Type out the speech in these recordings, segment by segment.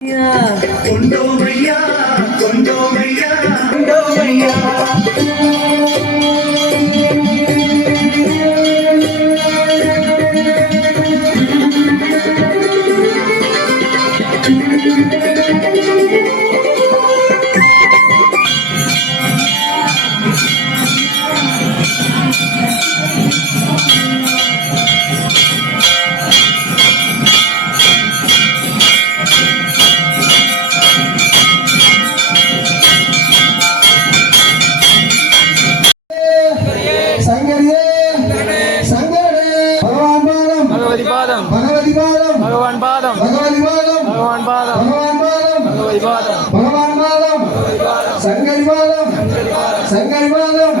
கொண்டோமையா கொண்டோமையா கொண்டோமையா भगवान पादम भगवान पादम भगवती पादम भगवान पादम संगरी पादम संगरी पादम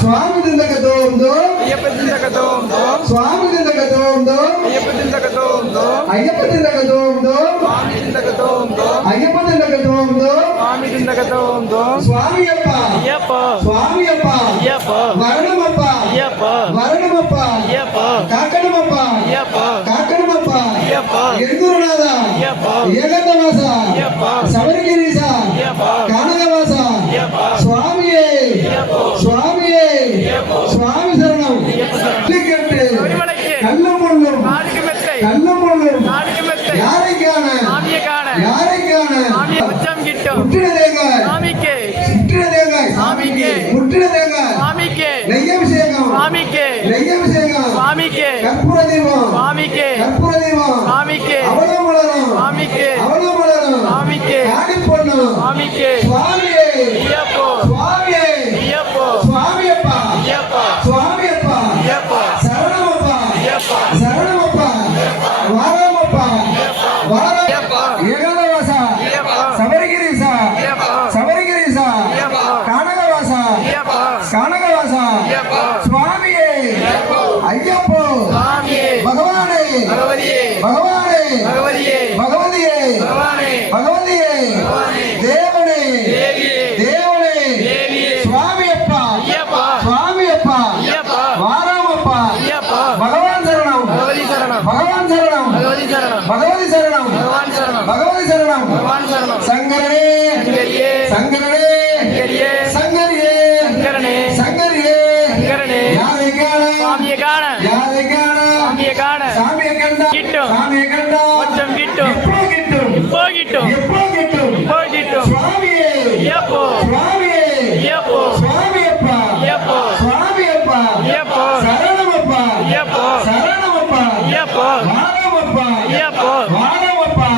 स्वामी दिंदकतो उंदो अय्यप्प दिंदकतो उंदो स्वामी दिंदकतो उंदो अय्यप्प दिंदकतो उंदो अय्यप्प दिंदकतो उंदो स्वामी दिंदकतो उंदो अय्यप्प दिंदकतो उंदो स्वामी दिंदकतो उंदो स्वामी अप्प अय्यप्प स्वामी अप्प अय्यप्प वरणमप्प अय्यप्प वरणमप्प अय्यप्प काकणमप्प अय्यप्प काकणमप्प अय्यप्प गिरिगुरुनाथ अय्यप्प ಏಕಂತವಾಸ ಅಯ್ಯಪ್ಪ ಶಬರಿಗಿರೀಶ ಅಯ್ಯಪ್ಪ ಕಾನಗವಾಸ ಅಯ್ಯಪ್ಪ ಸ್ವಾಮಿಯೇ ಸ್ವಾಮಿಯೇ ಸ್ವಾಮಿ ಶರಣಂ ಟಿಕೆಟ್ கல்லும் முள்ளும் கல்லும் முள்ளும் யாரை காண யாரை காண முற்றின தேங்காய் முற்றின தேங்காய் முற்றின தேங்காய் நெய்யபிஷேகம் நெய்யபிஷேகம் கற்பூர தீபம் கற்பூர தீபம் அவளும் வளரும் அவளும் வளரும் காடில் பொண்ணும் சுவாமியே சுவாமியே சுவாமியப்பா சுவாமியப்பா சரணமப்பா சரணமப்பா வாராமப்பா வாரா ஏகாதவாச சபரிகிரீச சபரிகிரீச கானகவாச கானகவாச சுவாமியே ஐயப்போ பகவானே பகவானே பகவதியே பகவதியே தேவனே தேவனே சுவாமியப்பா சுவாமியப்பா வாராமப்பா பகவான் சரணம் பகவான் சரணம் பகவதி சரணம் பகவதி சரணம் சங்கரனே சங்கரனே சங்கரியே சங்கரியே யாரை காண யாரை காண சாமியை கண்டா சாமியை கண்டா கொஞ்சம் கிட்டும் இப்போ கிட்டும் இப்போ கிட்டும் சுவாமியே சுவாமியே சுவாமியப்பா சுவாமியப்பா சரணமப்பா சரணமப்பா வாரமப்பா வாரமப்பா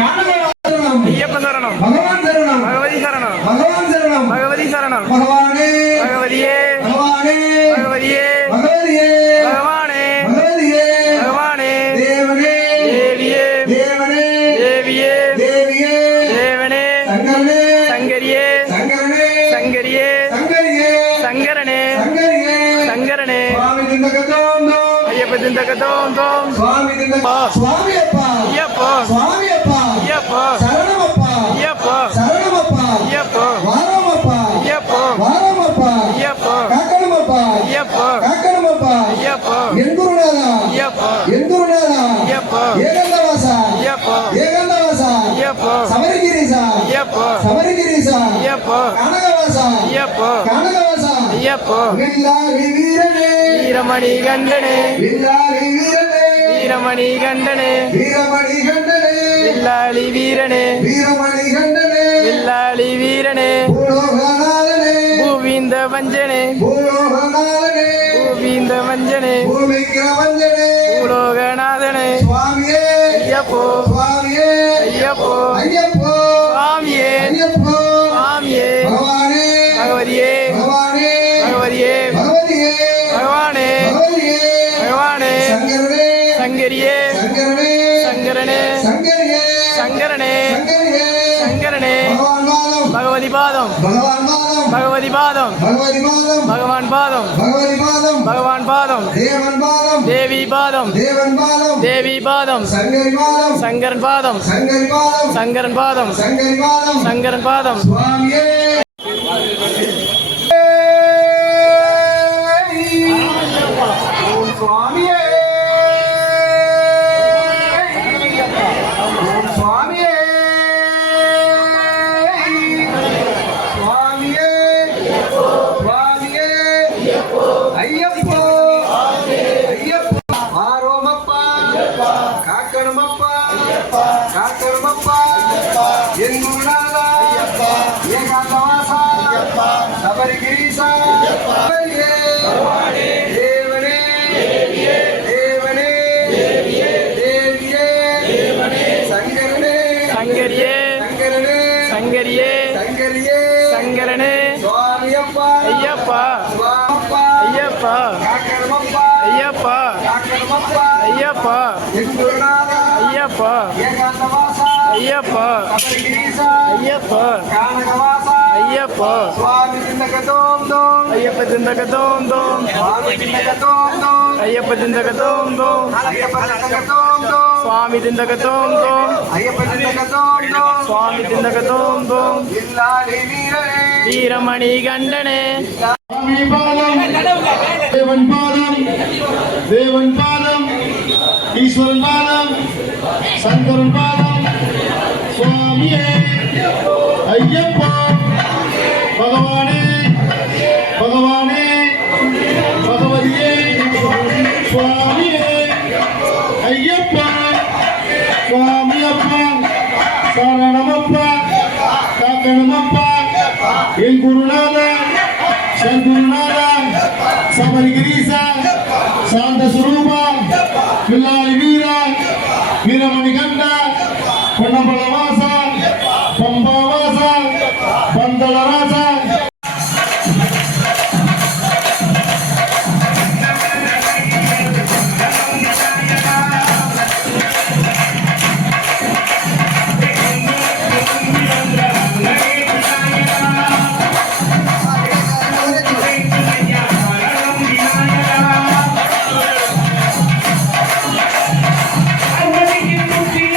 கானகவாசனம் ஐயப்ப சரணம் பகவான் சரணம் பகவதி சரணம் பகவான் சரணம் பகவதி சரணம் பகவானே பகவதியே பகவானே பகவதியே பகவதியே பகவானே பகவதியே பகவானே தேவனே தேவியே தேவனே தேவியே தேவியே தேவனே சங்கரனே சங்கரியே சங்கரனே சங்கரியே சங்கரியே சங்கரனே சங்கரியே சங்கரனே சுவாமி திண்டகதோம் ஐயப்ப திண்டகதோம் தோம் சுவாமி திண்டக சுவாமியப்பா ஐயப்ப சுவாமியப்பா ஐயப்ப சரணமப்பா ஐயப்ப சரணமப்பா ஐயப்ப வாரமப்பா ஐயப்ப வாரமப்பா ஐயப்ப காக்கணமப்பா ஐயப்ப காக்கணமப்பா ஐயப்ப என்குருநாதா ஐயப்ப என்குருநாதா ஐயப்ப ஏகந்தவாச ஐயப்ப ஏகந்தவாச ஐயப்ப சபரிகிரீச ஐயப்ப சபரிகிரீச ஐயப்ப கானகவாச ஐயப்ப கானகவாச ஐயப்ப வில்லாரி வீரனே வீரமணி கண்டனே வில்லாரி வீரனே வீரமணி கண்டனே வீரமணி கண்டனே வில்லாளி வீரனே வீரமணி கண்டனே வில்லாளி வீரனே பூலோகநாதனே பூவிந்த வஞ்சனே பூலோகநாதனே பூவிந்த வஞ்சனே பூமிக்கிற வஞ்சனே பூலோகநாதனே சுவாமியே ஐயப்போ சுவாமியே ஐயப்போ ஐயப்போ சுவாமியே ஐயப்போ சுவாமியே பகவானே பகவதியே பகவானே பகவதியே பகவதியே பகவானே பகவதியே பகவானே சங்கரனே சங்கரியே சங்கரனே சங்கரனே சங்கரியே சங்கரனே சங்கரியே சங்கரனே பகவான் பாதம் பகவதி பாதம் பகவான் பாதம் பகவதி பாதம் பகவதி பாதம் பகவான் பாதம் பகவதி பாதம் பகவான் பாதம் தேவன் பாதம் தேவி பாதம் தேவன் பாதம் தேவி பாதம் சங்கரி பாதம் சங்கரன் பாதம் சங்கரி பாதம் சங்கரன் பாதம் சங்கரி பாதம் சங்கரன் பாதம் சுவாமியே ஓம் சுவாமியே ஓம் சுவாமியே காக்கருமப்பா என் குருநாதா ஏகாந்தவாசா சபரிகிரீசா தேவனே தேவனே தேவியே சங்கரனே சங்கரியே சங்கரனே சங்கரியே சங்கரியே சங்கரனே சுவாமியப்பா ஐயப்பா சுவாமப்பா ஐயப்பா காக்கருமப்பா ஐயப்பா காக்கருமப்பா ஐயப்பா என் குருநாதா ஐயப்பா ஏகாந்தவாசா ஐயப்பா சபரிகிரீசா ஐயப்பா கானகவாசா ஐயப்பா சுவாமி திண்டகதோம் தோம் ஐயப்ப திந்தக தோம் தோம் சுவாமி திண்டகதோம் தோம் ஐயப்ப திந்தக தோம் தோம் ஐயப்ப திண்டகதோம் தோம் சுவாமி திந்தக தோம் தோம் ஐயப்ப திண்டகதோம் தோம் சுவாமி திந்தக தோம் தோம் இல்லாலே வீரனே வீரமணி கண்டனே சுவாமி பாதம் தேவன் பாதம் தேவன் பாதம் ஈஸ்வரன் பாதம் சங்கரன் பாதம் சுவாமியே ஐயப்பா பகவானே பகவானே பகவதியே சுவாமியே ஐயப்பா சுவாமியப்பா சரணமப்பா காக்கணமப்பா என் குருநாதா சத்குருநாதா சபரிகிரீசா சாந்த சுரூபா பில்லாளி வீரா வீரமணி கண்டா பொன்னம்பலவாசா பம்பாவாசா பந்தளராசா அருள்மிகு துத்திய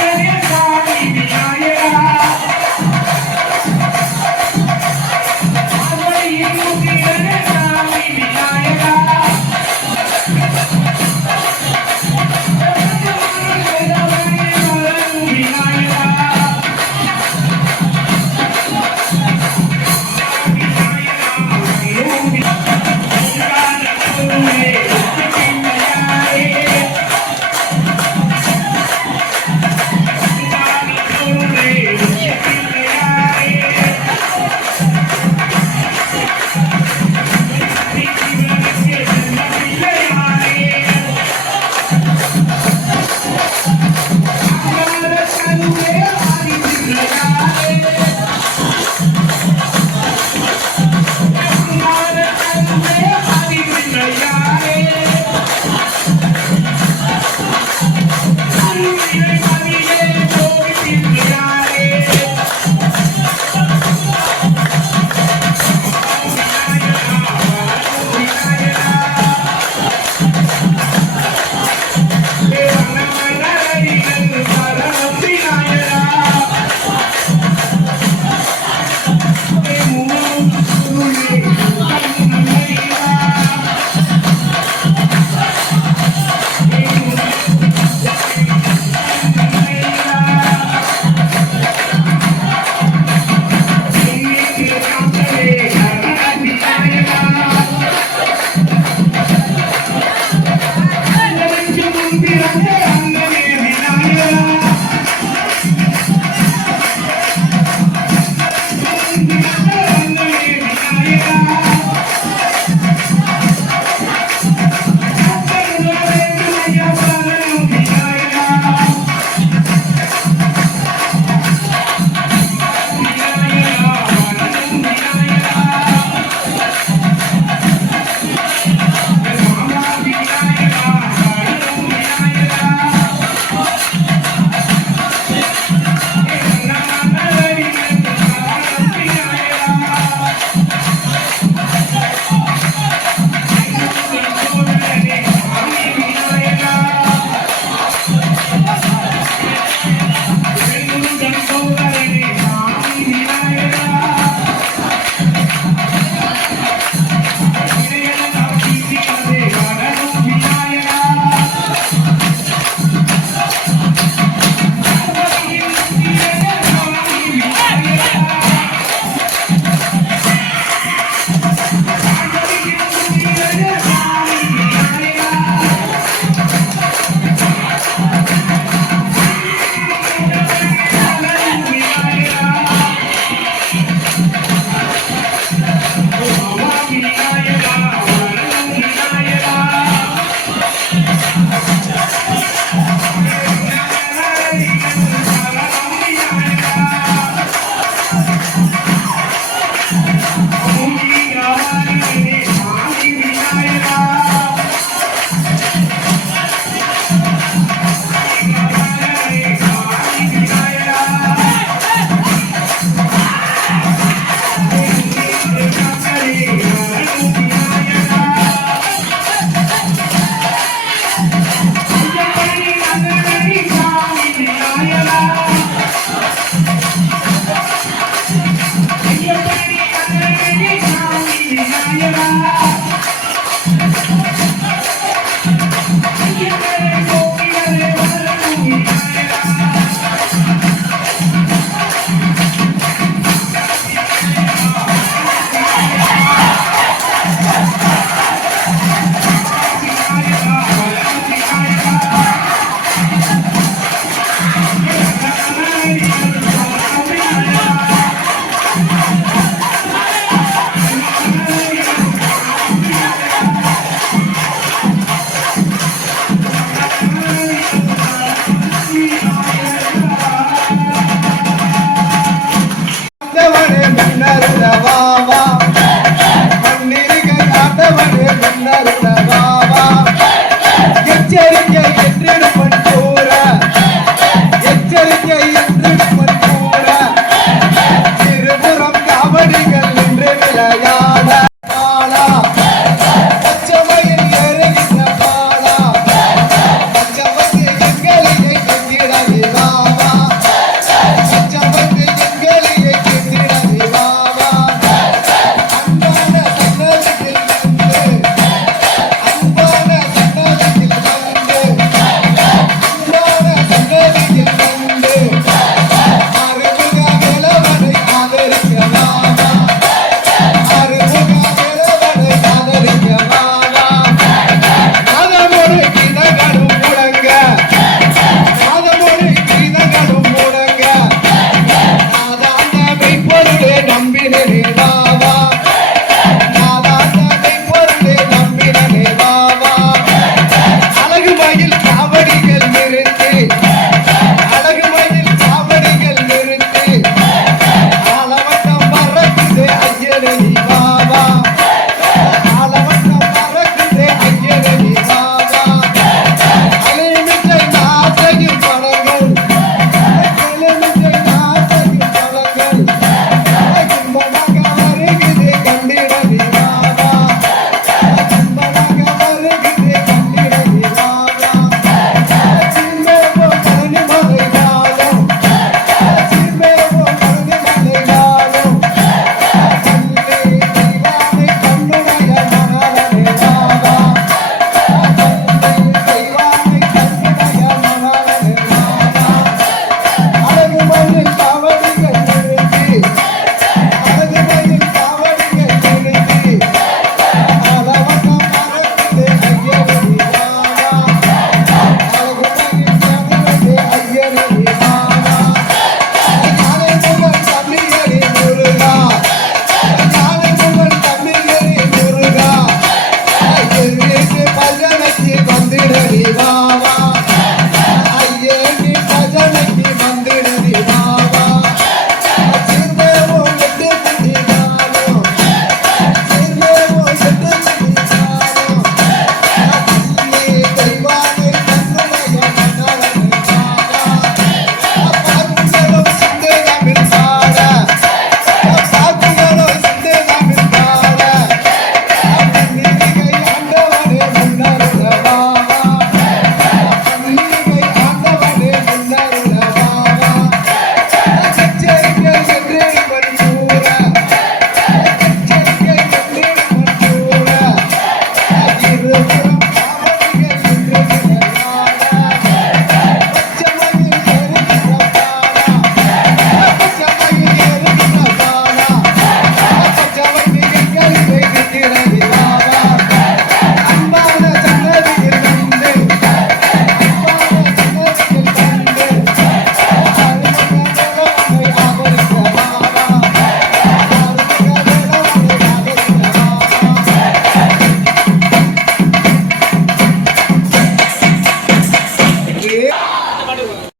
மன்னருட வா வா மன்னிருக ஆண்டவனே மன்னருட